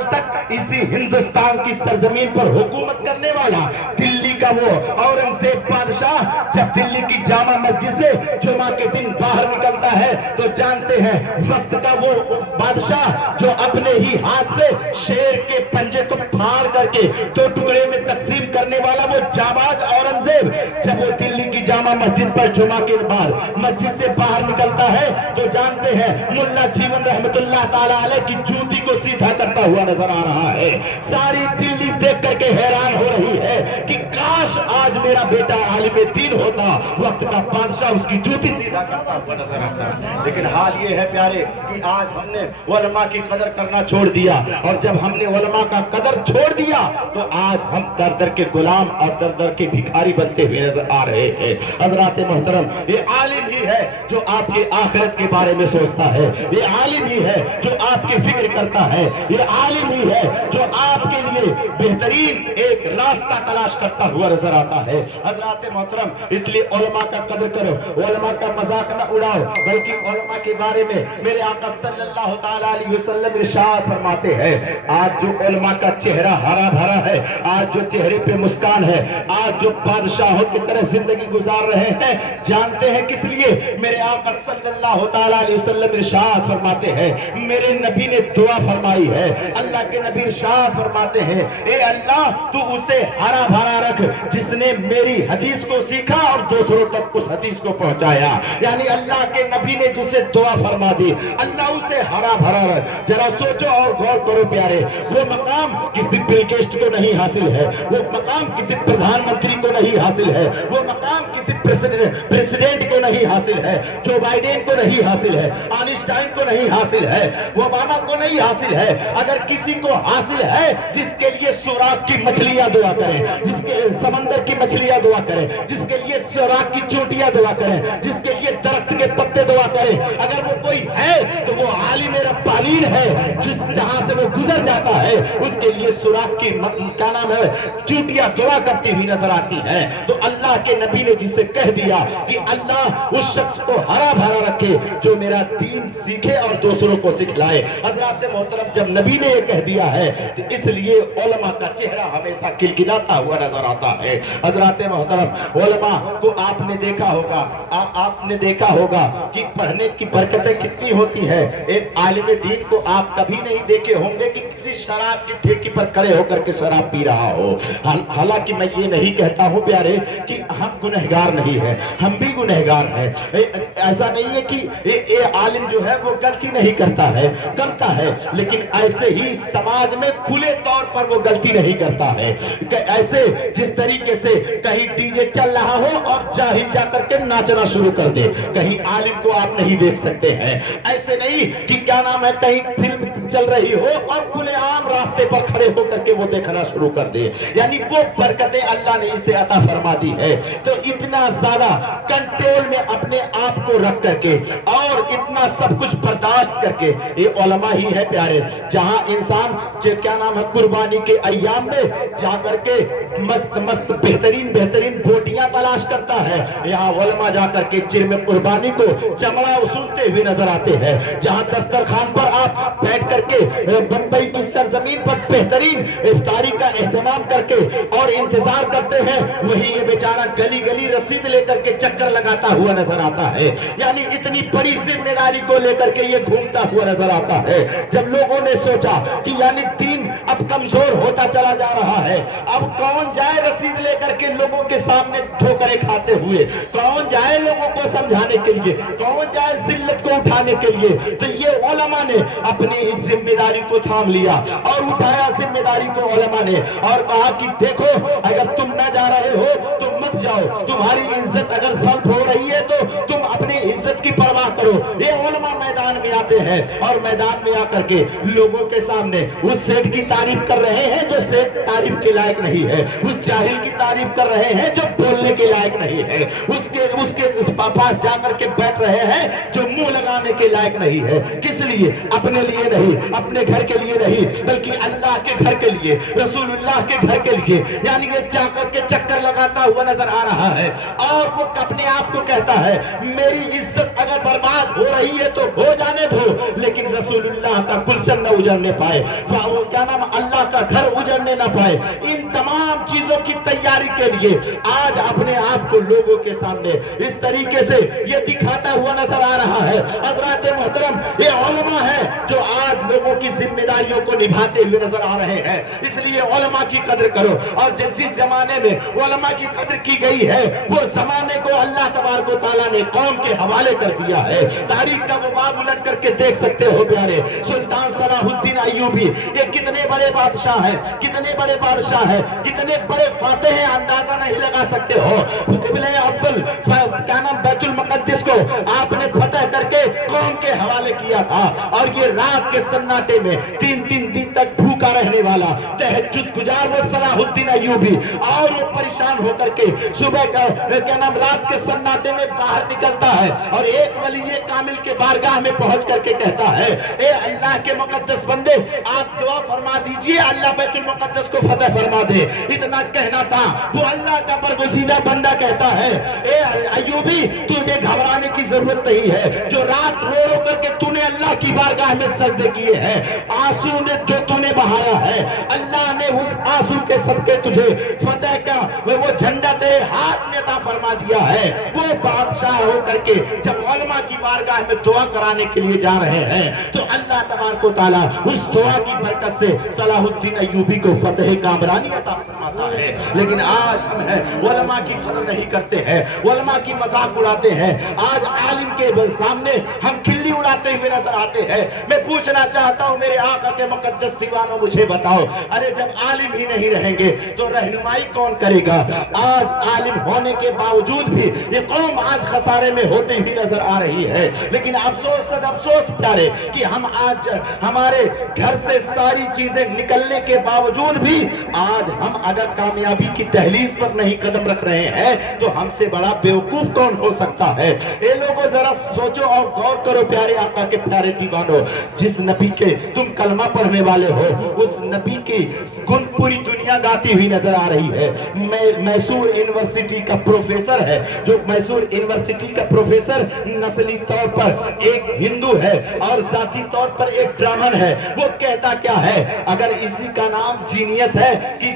तक इसी हिंदुस्तान की सरजमीन पर हुकूमत करने वाला दिल्ली का वो औरंगजेब बादशाह जब दिल्ली की जामा मस्जिद से जुमा के दिन बाहर निकलता है तो जानते हैं वक्त का वो बादशाह जो अपने ही हाथ से शेर के पंजे को फाड़ करके 2 टुकड़े में तकसीम करने वाला वो जाबाज औरंगजेब जब वो दिल्ली की जामा मस्जिद पर जुमा के बाद मस्जिद से बाहर निकलता है तो जानते हैं मुल्ला जीवन रहमतुल्लाह ताला अलैह की जूती को सीधा करता हुआ नजर आ रहा है। सारी दिल्ली देख करके हैरान हो रही है कि काश आज मेरा बेटा आलिम दीन होता, वक्त का बादशाह उसकी जूती सीधा करता हुआ नजर आता है। लेकिन हाल ये है प्यारे कि आज हमने उलमा की कदर करना छोड़ दिया, और जब हमने उलमा का कदर छोड़ दिया तो आज हम दर दर के गुलाम और दर दर के भिखारी बनते हुए नजर आ रहे हैं। हजरात मोहतरम, ये आलिम ही है जो आपके आखिरत के बारे में सोचता है, ये आलिम ही है जो आपकी फिक्र करता है, ये आलिम ही है जो आपके लिए बेहतरीन एक रास्ता तलाश करता हुआ नजर आता है। हजरात मोहतरम, इसलिए उलमा का कदर करो, उलमा का मजाक न उड़ाओ, बल्कि उलमा के बारे में मेरे आका सल्लल्लाहु ताला अलैहि वसल्लम इरशाद फरमाते हैं, आज जो उलमा का चेहरा हरा भरा है, आज जो चेहरे पे मुस्कान है, आज जो बादशाहों की तरह जिंदगी गुजार रहे हैं, जानते हैं किस लिए? मेरे आका सल्लल्लाहु ताला अलैहि वसल्लम इरशाद फरमाते हैं, मेरे नबी ने दुआ फरमाई है, अल्लाह के नबी इरशाद फरमाते हैं, ए अल्लाह तू उसे हरा भरा रख जिसने मेरी हदीस को सीखा और दूसरों तक उस हदीस को पहुंचाया। यानी अल्लाह के नबी ने जिसे दुआ फरमा दी, अल्लाह उसे हरा भरा रख। जरा सोचो और गौर करो प्यारे, वो मकाम किसी बिल गेट्स को नहीं हासिल है, वो मकाम किसी प्रधानमंत्री को नहीं हासिल है, वो मकाम किसी प्रेसिडेंट को नहीं हासिल है, जो बाइडेन को नहीं हासिल है, आइंस्टाइन को नहीं हासिल है, ओबामा को नहीं हासिल है। अगर किसी को हासिल है जिसके लिए सुराख की मछलियां दुआ करें, जिसके समंदर की मछलियां दुआ करें, जिसके लिए सुराख की चोटियां दुआ करें, जिसके लिए दरख्त के पत्ते दुआ करें, अगर वो कोई है तो वो आलिम रब्बानीन है। जिस जहां से वो गुजर जाता है उसके लिए सुराख की क्या नाम है चोटियां दुआ करती हुई नजर आती है। तो अल्लाह के नबी ने जिसे कह दिया कि अल्लाह उस शख्स को हरा भरा रखे जो मेरा दीन सीखे और दूसरों को सिखलाए। हजरात मोहतरम, जब नबी ने ये कह दिया है तो इसलिए उलमा का चेहरा हमेशा खिलखिलाता हुआ नजर आता है। हजरात मोहतरम, उलमा को आपने देखा होगा, आपने देखा होगा कि पढ़ने की बरकतें कितनी होती है। एक आलिम दीन को आप कभी नहीं देखे होंगे कि किसी शराब की ठेकी पर खड़े होकर के शराब पी रहा हो। हालांकि मैं ये नहीं कहता हूं प्यारे कि हम गुनहगार नहीं है, हम भी गुनहगार हैं। ऐसा नहीं है कि ये आलिम जो है वो गलती नहीं करता है, करता है, लेकिन ऐसे ही समाज में खुले तौर पर वो गलती नहीं करता है। ऐसे जिस तरीके से कहीं डीजे चल रहा हो और जाहिल जाकर के नाचना शुरू कर दे, कहीं आलिम को आप नहीं देख सकते हैं। ऐसे नहीं कि क्या नाम है कहीं फिल्म चल रही हो और खुले आम रास्ते पर खड़े होकर के वो देखना शुरू कर दे, यानी वो बरकतें अल्लाह ने इसे अता फरमा दी है। तो इतना ज्यादा कंट्रोल में अपने आप को रख करके और इतना सब कुछ बर्दाश्त करके, ये उलमा ही है प्यारे, जहां इंसान जो क्या नाम है कुर्बानी के अय्याम में जाकर के मस्त मस्त बेहतरीन बेहतरीन बोटियां तलाश करता है, यहाँ उलमा जाकर के चिर में कुर्बानी को चमड़ा उसूलते हुए नजर आते हैं। जहां दस्तरखान पर आप बैठ करके बंबई की सरजमीन पर बेहतरीन इफ्तारी का एहतमाम करके और इंतजार करते हैं, वही ये बेचारा गली गली रसीद लेकर के चक्कर लगाता हुआ नजर आता है। यानी इतनी बड़ी जिम्मेदारी को लेकर के ये घूमता हुआ नजर आता है। जब लोगों ने सोचा कि यानी दीन अब कमजोर होता चला जा रहा है, अब कौन जाए रसीद लेकर के लोगों के सामने ठोकरें खाते हुए, कौन जाए लोगों को समझाने के लिए, कौन जाए जिल्लत को उठाने के लिए, तो ये उलमा ने अपनी इस जिम्मेदारी को थाम लिया और उठाया जिम्मेदारी को उलमा ने और कहा कि देखो, अगर तुम न जा रहे हो तो मत जाओ, तुम्हारी इज्जत अगर सल्ब हो रही है तो तुम अपनी इज्जत की परवाह करो। ये उलमा मैदान में आते हैं और मैदान में आकर के लोगों के सामने उस सेठ की तारीफ कर रहे हैं जो सेठ तारीफ के लायक नहीं है, उस जाहिल की तारीफ कर रहे हैं जो बोलने के लायक नहीं है, उसके पास जाकर के बैठ रहे हैं जो मुंह लगाने के लायक नहीं है। किस लिए? अपने लिए नहीं, अपने घर के लिए नहीं, बल्कि अल्लाह के घर के लिए, रसूलुल्लाह के घर के लिए, यानी ये जाकर के चक्कर लगाता हुआ नजर आ रहा है और वो अपने आप को कहता है मेरी इज्जत अगर बर्बाद हो रही है तो हो जाने दो, लेकिन रसूलुल्लाह का गुलशन न उजड़ने पाए, क्या नाम अल्लाह का घर उजड़ने न पाए। इन तमाम चीजों की तैयारी के लिए आज अपने आप को लोगों के सामने इस तरीके से ये दिखाता हुआ नजर आ रहा है। हज़रात मोहतरम, ये उलमा है जो आज लोगों की जिम्मेदारियों को निभाते हुए नजर आ रहे हैं। इसलिए उलमा की कदर करो, और जिस जमाने में उलमा की कदर की गई है वो जमाने को अल्लाह तबारक व तआला ने कौम के हवाले कर दिया है। तारीख का वो बाब उलट करके देख सकते हो प्यारे। सुल्तान सलाहुद्दीन अय्यूबी, ये कितने बड़े बादशाह हैं, कितने बड़े बादशाह हैं, कितने बड़े फातेह हैं, अंदाजा नहीं लगा सकते हो। क़िबला अव्वल क्या नाम बैतुल मुक़द्दिस को आपने फतह करके कौम के हवाले किया था, और ये रात के सन्नाटे में 3-3 दिन तक भूखा रहने वाला तहज्जुद गुजार वो सलाहुद्दीन अय्यूबी, और वो परेशान होकर के सुबह का क्या नाम रात के सन्नाटे में बाहर निकलता है और एक वली कामिल के बारगाह में पहुंच करके कहता है, ए अल्लाह के मुक़द्दस बंदे, आप दुआ फरमा दीजिए अल्लाह बैतुल मुक़द्दस को फतह फरमा दे। इतना कहना था, वो अल्लाह का बरगुज़ीदा बंदा कहता है, ए अय्यूबी, तुझे घबराने की जरूरत नहीं है, जो रात रो रो करके तूने अल्लाह की बारगाह में सजदे किए हैं, आंसू ने जो तूने बहाया है, अल्लाह ने उस आंसू के सदके तुझे फतह का वो झंडा तेरे हाथ में अता फरमा दिया है। वो बादशाह होकर के जब उलमा की बारगाह में दुआ कराने के लिए जा रहे हैं तो अल्लाह तबारक व तआला उस दुआ की बरकत से सलाहुद्दीन अय्यूबी को फतह कामरानी अता फरमाता है। लेकिन आज हम है उलमा की कदर नहीं करते हैं, उलमा की मजाक उड़ाते हैं। आज आलिम के सामने हम खिल्ली उड़ाते हुए नजर आते हैं। मैं पूछना चाहता हूँ मेरे आका के मुकद्दस दीवानों, मुझे बताओ, अरे जब आलिम ही नहीं रहेंगे तो रहनुमाई कौन करेगा? आज आलिम होने के बावजूद भी ये कौम आज खसारे में होती हुई नजर आ रही है। लेकिन अफसोस सद अफसोस प्यारे कि हम आज हमारे घर से सारी चीजें निकलने के बावजूद भी आज हम अगर कामयाबी की दहलीज पर नहीं कदम रख रहे हैं तो हमसे बड़ा बेवकूफ कौन हो सकता है? ये लोगों जरा सोचो और गौर करो प्यारे आका के प्यारे दीवानों, जिस नबी के तुम कलमा पढ़ने वाले हो उस नबी की गुण पूरी दुनिया गाती हुई नजर आ रही है। मैसूर यूनिवर्सिटी का प्रोफेसर है, जो मैसूर यूनिवर्सिटी का प्रोफेसर नस्ली तौर पर एक हिंदू है और जाती तौर पर एक ब्राह्मण है। वो कहता क्या है, अगर इसी का नाम जीनियस है कि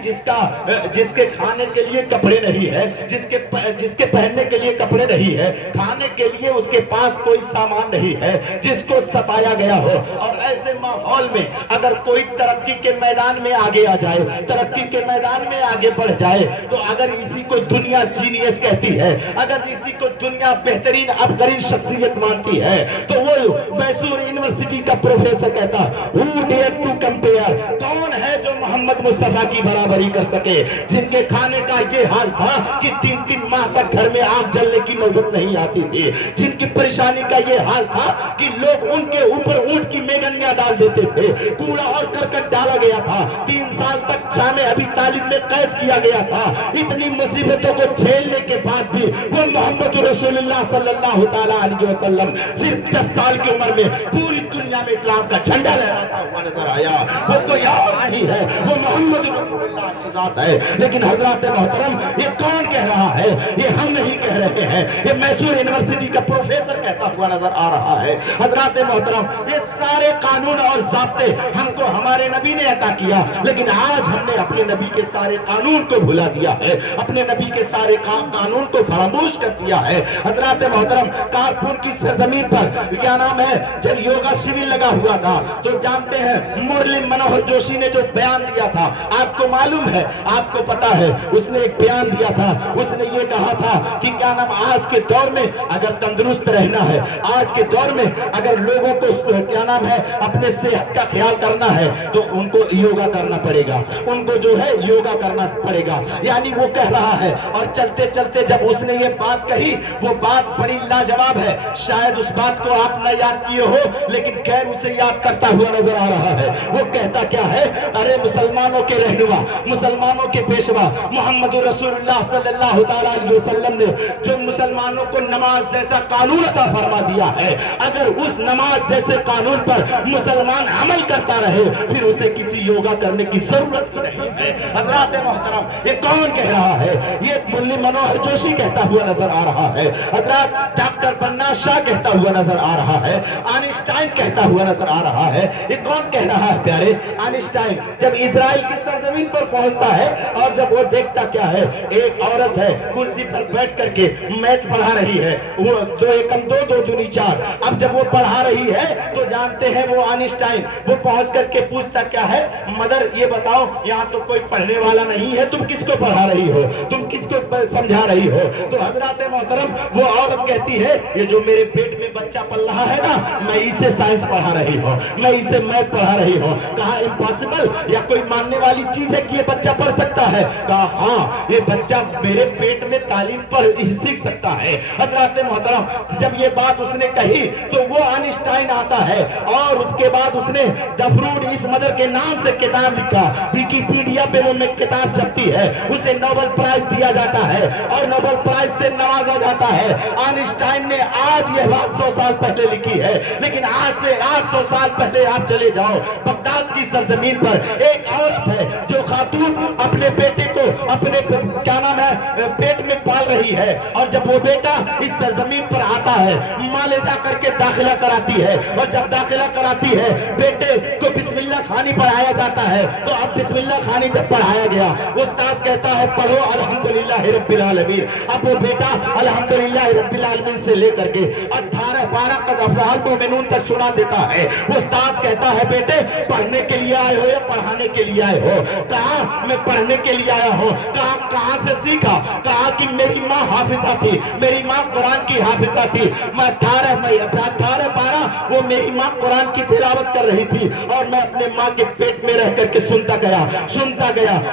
जिसके खाने के लिए कपड़े नहीं है, जिसके पहनने के लिए कपड़े नहीं है, खाने के लिए उसके पास कोई सामान नहीं है, जिसको सताया गया हो, और ऐसे माहौल में अगर कोई तरक्की के मैदान में आगे आ जाए, तरक्की के मैदान में आगे बढ़ जाए, तो अगर इसी को दुनिया जीनियस कहती है, अगर इसी को दुनिया बेहतरीन अबतरीन शख्सियत मानती है, तो वो मैसूर यूनिवर्सिटी का प्रोफेसर कहता, Who dare to compare? कौन है जो मोहम्मद मुस्तफा की बराबरी कर सके, जिनके खाने का ये हाल था कि 3-3 माह तक घर में आग जलने की नौबत नहीं आती थी, जिनकी परेशानी का ये हाल था कि लोग उनके ऊपर ऊंट की मेगनियां डाल देते थे, कूड़ा और करकट डाला गया था, 3 साल तक जामे अभी तालिब में कैद किया गया था। इतनी मुसीबतों को झेलने के बाद भी वो मोहम्मद रसूलुल्लाह सल्लल्लाहु तआला अलैहि वसल्लम सिर्फ 10 साल की उम्र में पूरी दुनिया में इस्लाम का झंडा लहराता हुआ नजर आया। वो कोई और नहीं है, वो मोहम्मद रसूलुल्लाह की जात है। लेकिन हजरत मोहतरम, ये कौन कह रहा है? ये हम नहीं कह रहे हैं, ये मैसूर यूनिवर्सिटी का प्रोफेसर कहता हुआ नजर आ रहा है। हजरत मोहतरम, ये सारे कानून और ज़ाब्ते हमको हमारे नबी ने अता किया, लेकिन आज हमने अपने नबी के सारे कानून को भुला दिया है, अपने नबी के सारे कानून को फरामोश कर दिया है। हजरत मोहतरम, कारपुर की सरजमीन पर क्या नाम है, जब योगा शिविर लगा हुआ था तो जानते हैं मुरली मनोहर जोशी ने जो बयान दिया था, आपको मालूम है, आपको पता है, उसने एक बयान दिया था। उसने ये कहा था कि क्या नाम, आज के दौर में अगर तंदुरुस्त रहना है, आज के दौर में अगर लोगों को क्या नाम है अपने सेहत का ख्याल करना है तो उनको योगा करना पड़ेगा, उनको जो है योगा करना पड़ेगा। यानी वो कह रहा है, और चलते चलते जब उसने ये बात कही, वो बात बड़ी लाजवाब है। शायद उस बात को आप न याद किए हो, लेकिन गैर उसे याद करता हुआ नजर आ रहा है। वो कहता क्या है? अरे मुसलमानों के रहनुमा, मुसलमानों के पेशवा मोहम्मद रसूलुल्लाह सल्लल्लाहु तआला अलैहि वसल्लम ने जो मुसलमानों को नमाज जैसा कानून अता फरमा दिया है, अगर उस नमाज जैसे कानून पर मुसलमान अमल करता रहे फिर उसे किसी योगा करने की जरूरत ही नहीं है। हजरत मोहतरम, ये कौन कह रहा है? ये मुरली मनोहर जोशी कहता हुआ नजर आ रहा है, हजरत डॉक्टर बन्ना शाह कहता हुआ नजर आ रहा है, आइंस्टाइन कहता हुआ नजर आ रहा है। ये कौन कह रहा है प्यारे? आइंस्टाइन जब इजराइल की सरजमीन पर पहुंचता है और जब वो देखता क्या है, एक औरत है कुर्सी पर बैठ करके मैथ पढ़ा रही है, वो 2 एकम 2 2 दूनी 4। अब जब वो पढ़ा रही है तो जानते हैं वो आइंस्टाइन वो पहुंच करके पूछता क्या है, मदर ये बताओ, यहाँ तो कोई पढ़ने वाला नहीं है, तुम किसको पढ़ा रही हो, तुम किसको समझा रही हो? तो हजरत मोहतरम, वो औरत कहती है, ये जो मेरे पेट में बच्चा पल रहा है ना, मैं इसे साइंस पढ़ा रही हूँ, मैं इसे मैथ पढ़ा रही हूँ। कहा इम्पॉसिबल, या कोई मानने वाली चीज है कि ये बच्चा पढ़ सकता है? कहा हाँ, ये बच्चा मेरे पेट में तालीम पर सीख सकता है। हजरत मोहतरम, जब ये बात उसने कही तो वो आइंस्टाइन आता है और उसके बाद उसने द फ्रूट इज मदर के नाम से किताब लिखा। विकिपीडिया पे वो में किताब छपती है, उसे नोबेल प्राइज दिया जाता है और नोबेल प्राइज से नवाजा जाता है। आइंस्टाइन ने आज यह बात 100 साल पहले लिखी है, लेकिन आज से 800 साल पहले आप चले जाओ, बगदाद की सरजमीन पर एक औरत है जो खातून अपने बेटे को अपने क्या नाम है पेट में पाल रही है, और जब वो बेटा इस सरजमीन पर आता है, माँ ले जा करके दाखिला कराती है, और जब दाखिला कराती है बेटे को बिस्मिल्लाह खानी पढ़ाया जाता है। तो अब बिस्मिल्लाह खानी जब पढ़ाया गया, उस्ताद कहता है पढ़ो अल्हम्दुलिल्लाह रब्बिल आलमीन। अब वो बेटा अल्हम्दुलिल्लाह रब्बिल आलमीन से लेकर के 18-12 कद अफ़लाल मोमिनून तक सुना देता है। उस्ताद कहता है बेटे पढ़ने के लिए आए हो या पढ़ाने के लिए आए हो? कहा मैं पढ़ने के लिए आया हूँ। कहा कहाँ से सीखा? कहा कि मेरी माँ हाफिजा थी, मेरी माँ कुरान की हाफिजा थी। मैं 18-12 वो मेरी माँ कुरान की तिलावत कर रही थी और मैं अपने माँ के पेट में रह करके सुनता गया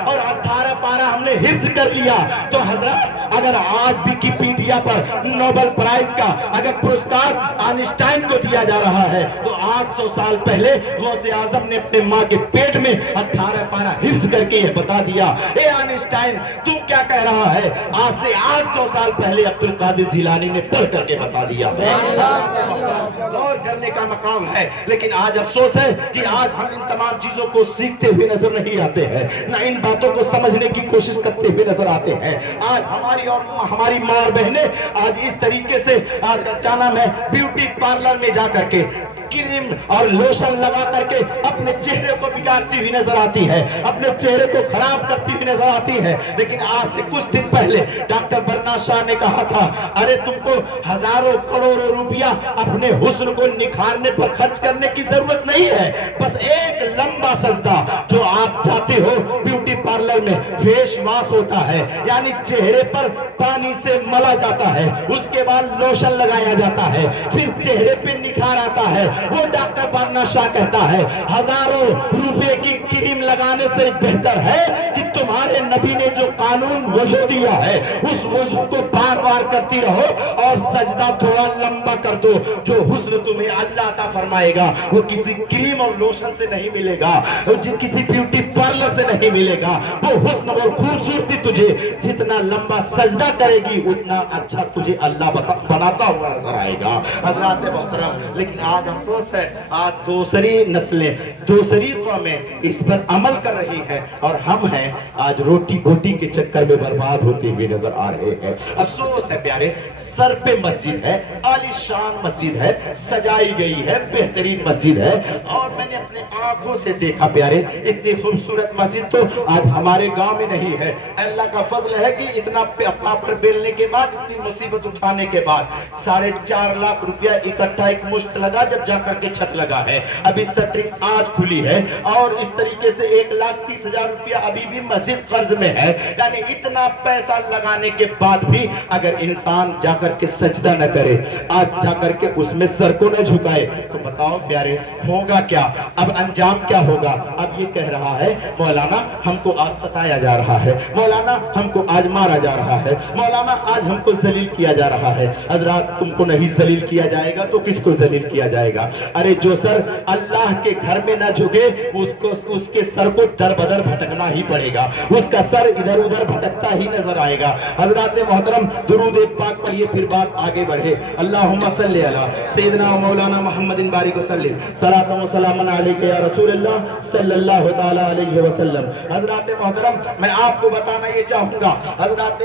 और 18-12 हमने हिफ्ज कर लिया। तो हजरत, अगर आज विकिपीडिया पर नोबेल प्राइज का अगर पुरस्कार आइंस्टाइन को दिया जा रहा है तो 800 साल पहले गौसे आजम ने अपने माँ के पेट में 18-12 हिफ्ज करके यह बता दिया। ए आइंस्टाइन, तू क्या कह रहा है? आज से 800 साल पहले अब्दुल कादिर जिलानी ने पढ़ करके बता दिया। गौर करने का मकाम है, लेकिन आज अफसोस है कि आज हम इन तमाम चीजों को सीखते हुए नजर नहीं आते हैं, न इन बातों को समझने की कोशिश करते हुए नजर आते हैं। आज हमारी माँ और बहनें आज इस तरीके से क्या नाम है ब्यूटी पार्लर में जा करके क्रीम और लोशन लगा करके अपने चेहरे को बिगाड़ती हुई नजर आती है, अपने चेहरे को खराब करती हुई नजर आती है। लेकिन आज से कुछ दिन पहले डॉक्टर बन्ना शाह ने कहा था, अरे तुमको हजारों करोड़ों रुपया अपने हुस्न को निखारने पर खर्च करने की जरूरत नहीं है, बस एक लंबा सजदा जो आप चाहते हो ब्यूटी पार्लर में फेस वॉश होता है, यानी चेहरे पर पानी से मला जाता है, उसके बाद लोशन लगाया जाता है, फिर चेहरे पे निखार आता है, وہ ڈاکٹر بارنا شاہ کہتا ہے ہزاروں روپے کی کریم لگانے سے بہتر ہے کہ تمہارے نبی نے جو قانون وضو دیا ہے اس وضو کو بار بار کرتی رہو اور سجدہ تھوڑا لمبا کر دو. جو حسن تمہیں اللہ عطا فرمائے گا وہ کسی کریم اور لوشن سے نہیں ملے گا, کسی بیوٹی پارلر سے نہیں ملے گا. وہ حسن اور خوبصورتی تجھے جتنا لمبا سجدہ کرے گی اتنا اچھا تجھے اللہ بناتا ہوا نظر آئے گا. حضرات محترم, لیکن آج افسوس ہے آج دوسری نسلیں دوسری قومیں اس پر عمل کر رہی ہیں اور ہم ہیں آج روٹی بوٹی کے چکر میں برباد ہوتے ہوئے نظر آ رہے ہیں. افسوس ہے پیارے, سر پہ مسجد ہے, عالی شان مسجد ہے, سجائی گئی ہے, بہترین مسجد ہے, اور میں نے اپنے آنکھوں سے دیکھا پیارے اتنی خوبصورت مسجد تو آج ہمارے گاؤں میں نہیں ہے. اللہ کا فضل ہے کہ اتنا پاپڑ بیلنے کے بعد, اتنی مصیبت اٹھانے کے بعد 4.5 لاکھ روپیہ اکٹھا ایک مشت لگا جب جا کر کے چھت لگا ہے. ابھی سٹرنگ آج کھلی ہے اور اس طریقے سے 1,30,000 روپیہ ابھی بھی مسجد قرض میں ہے. یعنی اتنا پیسہ لگانے کے بعد بھی اگر انسان جا کر کے سجدہ نہ کرے, آج جا کر کے اس میں سر کو نہ جھکائے, تو بتاؤ پیارے ہوگا کیا؟ اب انجام کیا ہوگا؟ اب یہ کہہ رہا ہے مولانا ہم کو آج ستایا جا رہا ہے, مولانا ہم کو آج مارا جا رہا ہے, مولانا آج ہم کو ذلیل کیا جا رہا ہے. حضرات تم کو نہیں ذلیل کیا جائے گا تو کس کو ذلیل کیا جائے گا؟ ارے جو سر اللہ کے گھر میں نہ جھکے اس کے سر کو در بدر بھٹکنا ہی پڑے گا, اس کا سر ادھر ادھر بھٹکتا ہی نظر آئے گا. حضرات محترم درود پاک پڑھیے پھر بات آگے بڑھے. اللہم صلی علی سیدنا مولانا محمد بارک وسلم صلاۃ و سلام علیک یا رسول اللہ صلی اللہ تعالی علیہ وسلم. حضرات محترم میں آپ کو بتانا یہ چاہوں گا, حضرات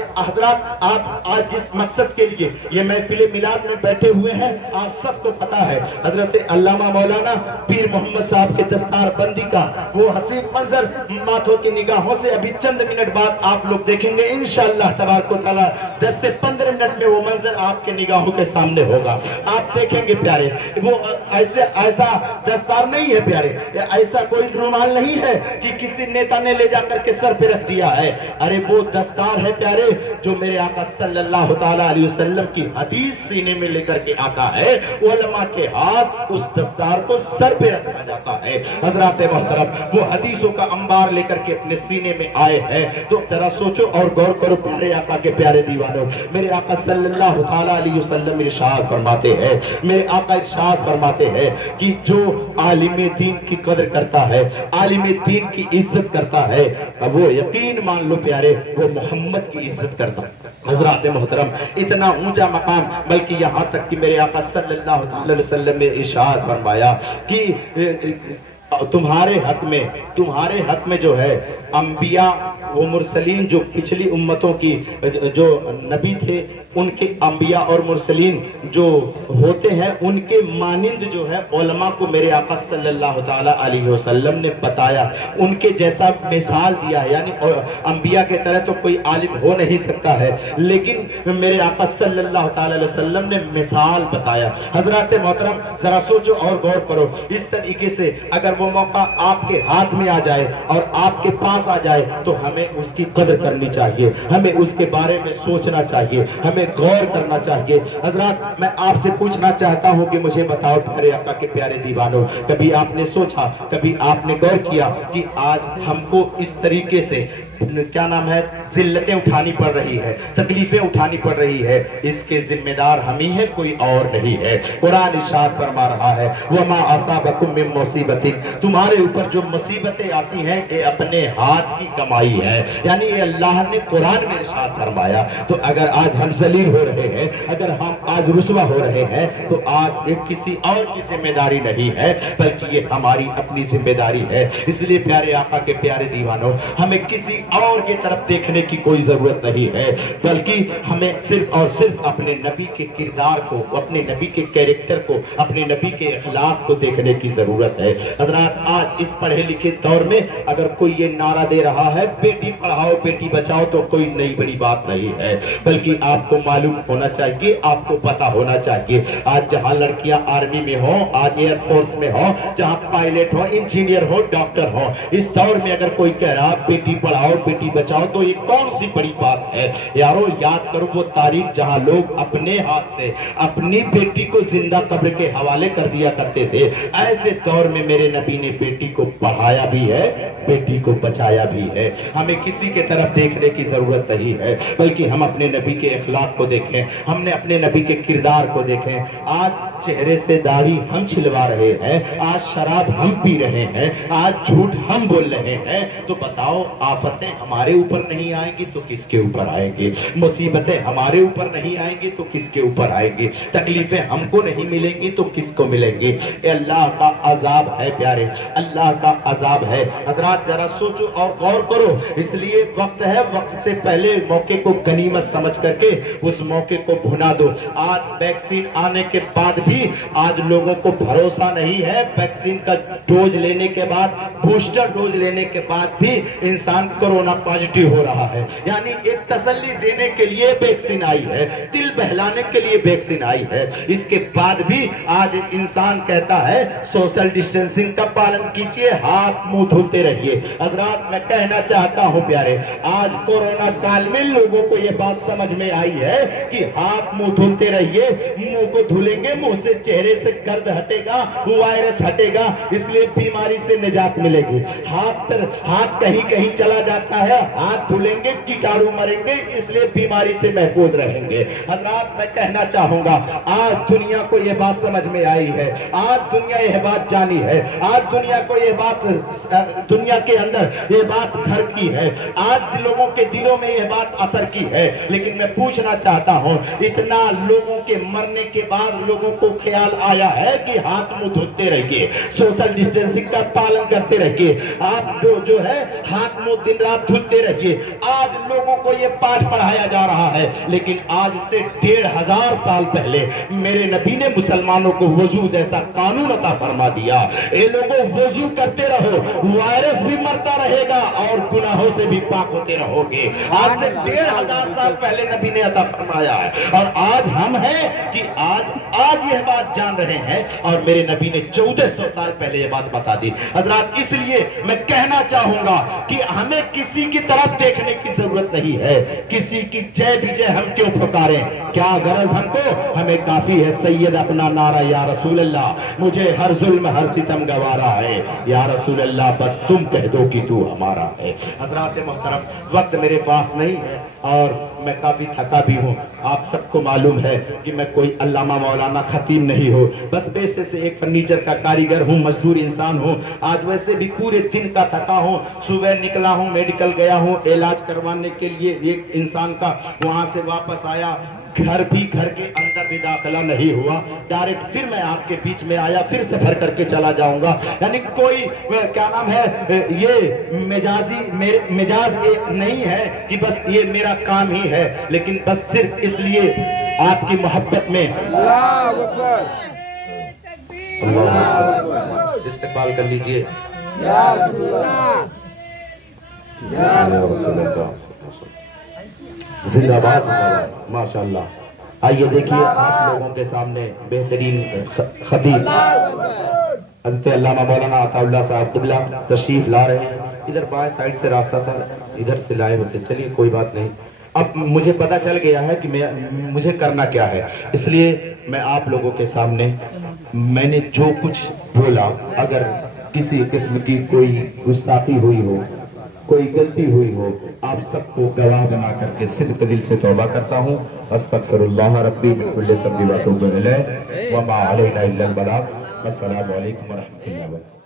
آپ آج جس مقصد کے لیے یہ محفل میلاد میں بیٹھے ہوئے ہیں آپ سب کو پتا ہے. حضرت علامہ مولانا پیر محمد صاحب کے دستار بندی کا وہ حسین منظر ماتھوں کی نگاہوں سے ابھی چند منٹ بعد آپ لوگ دیکھیں گے انشاءاللہ تبارک و تعالی. 10 سے 15 منٹ میں وہ منظر آپ کے نگاہوں کے سامنے ہوگا. آپ دیکھیں گے پیارے وہ ایسا دستار نہیں ہے پیارے, ایسا کوئی رومال نہیں ہے کہ کسی نیتا نے لے جا کر کے سر پہ رکھ دیا ہے. ارے وہ دستار ہے پیارے جو میرے آقا صلی اللہ تعالی علیہ وسلم کی حدیث سینے میں لے کر کے آتا ہے. علماء کے ہاتھ اس دستار کو سر پہ رکھا جاتا ہے. حضرات محترم وہ حدیثوں کا انبار لے کر کے اپنے سینے میں آئے ہیں تو ذرا سوچو اور غور کرو پیارے آقا کے پیارے دیوانوں. میرے آقا صلی اللہ تعالی علیہ وسلم ارشاد فرماتے ہیں, میرے آقا ارشاد فرماتے ہیں کہ جو عالم دین کی قدر کرتا ہے, عالم دین کی عزت کرتا ہے, وہ یقین مان لو پیارے وہ محمد کی عزت کرتا ہے. حضرات محترم اتنا اونچا مقام, بلکہ یہاں تک کہ میرے آقا صلی اللہ علیہ وسلم نے ارشاد فرمایا کہ تمہارے حق میں جو ہے انبیاء وہ مرسلین جو پچھلی امتوں کی جو نبی تھے ان کے انبیاء اور مرسلین جو ہوتے ہیں ان کے مانند جو ہے علماء کو میرے آقا صلی اللہ تعالی علیہ وسلم نے بتایا, ان کے جیسا مثال دیا. یعنی انبیاء کے طرح تو کوئی عالم ہو نہیں سکتا ہے, لیکن میرے آقا صلی اللہ تعالی علیہ وسلم نے مثال بتایا. حضرات محترم ذرا سوچو اور غور کرو, اس طریقے سے اگر وہ موقع آپ کے ہاتھ میں آ جائے اور آپ کے پاس آ جائے تو ہمیں اس کی قدر کرنی چاہیے, ہمیں اس کے بارے میں سوچنا چاہیے, ہمیں غور کرنا چاہیے. حضرات میں آپ سے پوچھنا چاہتا ہوں کہ مجھے بتاؤ پیارے آقا کے پیارے دیوانوں, کبھی آپ نے سوچا, کبھی آپ نے غور کیا کہ آج ہم کو اس طریقے سے کیا نام ہے ذلتیں اٹھانی پڑ رہی ہے, تکلیفیں اٹھانی پڑ رہی ہے, اس کے ذمہ دار ہم ہی ہیں, کوئی اور نہیں ہے. قرآن ارشاد فرما رہا ہے وما اصابکم من مصیبت, تمہارے اوپر جو مصیبتیں آتی ہیں یہ اپنے ہاتھ کی کمائی ہے. یعنی یہ اللہ نے قرآن میں ارشاد فرمایا. تو اگر آج ہم ذلیل ہو رہے ہیں, اگر ہم آج رسوا ہو رہے ہیں تو آج یہ کسی اور کی ذمہ داری نہیں ہے بلکہ یہ ہماری اپنی ذمہ داری ہے. اس لیے پیارے آقا کے پیارے دیوانوں ہمیں کسی اور کی طرف دیکھنے کی کوئی ضرورت نہیں ہے, بلکہ ہمیں صرف اور صرف اپنے نبی کے کردار کو, اپنے نبی کے کیریکٹر کو, اپنے نبی کے اخلاق کو دیکھنے کی ضرورت ہے. حضرات آج اس پڑھے لکھے دور میں اگر کوئی یہ نعرہ دے رہا ہے بیٹی پڑھاؤ بیٹی بچاؤ تو کوئی نئی بڑی بات نہیں ہے, بلکہ آپ کو معلوم ہونا چاہیے, آپ کو پتا ہونا چاہیے. آج جہاں لڑکیاں آرمی میں ہوں, آج ایئر فورس میں ہوں, جہاں پائلٹ ہو, انجینئر ہو, ڈاکٹر ہو, اس دور میں اگر کوئی کہہ رہا بیٹی پڑھاؤ بیٹی بچاؤ تو یہ कौन सी बड़ी बात है यारो। याद करो वो तारीख जहां लोग अपने हाथ से अपनी बेटी को जिंदा कब्र के हवाले कर दिया करते थे। ऐसे दौर में मेरे नबी ने बेटी को पढ़ाया भी है, बेटी को बचाया भी है। हमें किसी के तरफ देखने की जरूरत नहीं है, बल्कि हम अपने नबी के इखलाक को देखें, हमने अपने नबी के किरदार को देखें। आज चेहरे से दाढ़ी हम छिलवा रहे हैं, आज शराब हम पी रहे हैं, आज झूठ हम बोल रहे हैं। तो बताओ आफतें हमारे ऊपर नहीं आएंगी तो किसके ऊपर आएंगी? मुसीबतें हमारे ऊपर नहीं आएंगी तो किसके ऊपर आएंगी? तकलीफें हमको नहीं मिलेंगी तो किसको मिलेंगी? ये अल्लाह का अजाब है प्यारे, अल्लाह का अजाब है। हजरात जरा सोचो और गौर करो। इसलिए वक्त है, वक्त से पहले मौके को गनीमत समझ करके उस मौके को भुना दो। आज वैक्सीन आने के बाद भी आज लोगों को भरोसा नहीं है। वैक्सीन का डोज लेने के बाद, बूस्टर डोज लेने के बाद भी इंसान कोरोना पॉजिटिव हो रहा है। यानी एक तसल्ली देने के लिए वैक्सीन आई है, दिल बहलाने के लिए वैक्सीन आई है। इसके बाद भी आज इंसान कहता है सोशल डिस्टेंसिंग का पालन कीजिए, हाथ मुंह धुलते रहिए। हजरात मैं कहना चाहता हूं प्यारे, आज कोरोना काल में लोगों को यह बात समझ में आई है कि हाथ मुंह धुलते रहिए। मुंह को धुलेंगे, मुंह से चेहरे से गर्द हटेगा, वायरस हटेगा, इसलिए बीमारी से निजात मिलेगी। हाथ कहीं कहीं चला जाता है, हाथ धुलेंगे कीटाणु मरेंगे, इसलिए बीमारी से महफूज रहेंगे। हजरात मैं कहना चाहूंगा आज दुनिया को यह बात समझ में आई है, आज दुनिया यह बात जानी है, आज दुनिया को यह बात, दुनिया के अंदर यह बात घर की है, आज लोगों के दिलों में यह बात असर की है। लेकिन मैं पूछना चाहता हूं, इतना लोगों के मरने के बाद लोगों को ख्याल आया है कि हाथ मुंह धुलते रहिए, सोशल डिस्टेंसिंग का पालन करते रहिए, आप जो है हाथ मुंह दिन रात धुलते रहिए। आज लोगों को यह पाठ पढ़ाया जा रहा है, लेकिन आज से 1500 साल पहले मेरे नबी ने मुसलमानों को वजू जैसा कानून अता फरमा दिया। ये लोगों वजू करते रहो, वायरस भी मरता रहेगा और गुनाहों से भी पाक होते रहोगे। आज से 1500 साल पहले नबी ने अता फरमाया है, और आज हम हैं कि आज यह बात जान रहे हैं, और मेरे नबी ने 1400 साल पहले यह बात बता दी। हजरात इसलिए मैं कहना चाहूंगा कि हमें किसी की तरफ देखने की जरूरत नहीं है, किसी की जय विजय हम क्यों पुकारें, क्या गरज हमको? हमें काफी है सैयद अपना नारा या रसूल अल्लाह, मुझे हर जुल्म हर सितम गवारा है, या रसूल अल्लाह बस तुम कह दो कि तू हमारा है। हजरात मोहतरम वक्त मेरे पास नहीं है और मैं काफी थका भी हूँ। आप सबको मालूम है कि मैं कोई अल्लामा मौलाना खतीब नहीं हूँ, बस पैसे से एक फर्नीचर का कारीगर हूँ, मजदूर इंसान हूँ। आज वैसे भी पूरे दिन का थका हूँ, सुबह निकला हूँ, मेडिकल गया हूँ इलाज करवाने के लिए एक इंसान का, वहां से वापस आया, घर के अंदर भी दाखिला नहीं हुआ, डायरेक्ट फिर मैं आपके बीच में आया, फिर सफर करके चला जाऊंगा। यानी कोई क्या नाम है, ये मिजाज नहीं है कि बस ये मेरा काम ही है, लेकिन बस सिर्फ इसलिए आपकी मोहब्बत में इस्तेमाल कर लीजिए। जिंदाबाद माशाअल्लाह। आइए देखिए आप लोगों के सामने बेहतरीन खतीब हज़रत अल्लामा मौलाना अताउल्लाह साहब क़िबला तशरीफ ला रहे हैं। इधर बाएं साइड से रास्ता था, इधर से लाए होते, चलिए कोई बात नहीं। अब मुझे पता चल गया है कि मुझे करना क्या है, इसलिए मैं आप लोगों के सामने मैंने जो कुछ बोला, अगर किसी किस्म की कोई गुस्ताखी हुई हो, कोई गलती हुई हो, आप सबको गवाह बना करके सिद्क दिल से तौबा करता हूँ। अस्तगफिरुल्लाह रब्बी मिन कुल्ली ज़ंबि व अतूबु इलैह व मा अलैना इल्लल बलाग। अस्सलामु अलैकुम व रहमतुल्लाहि व बरकातुहू।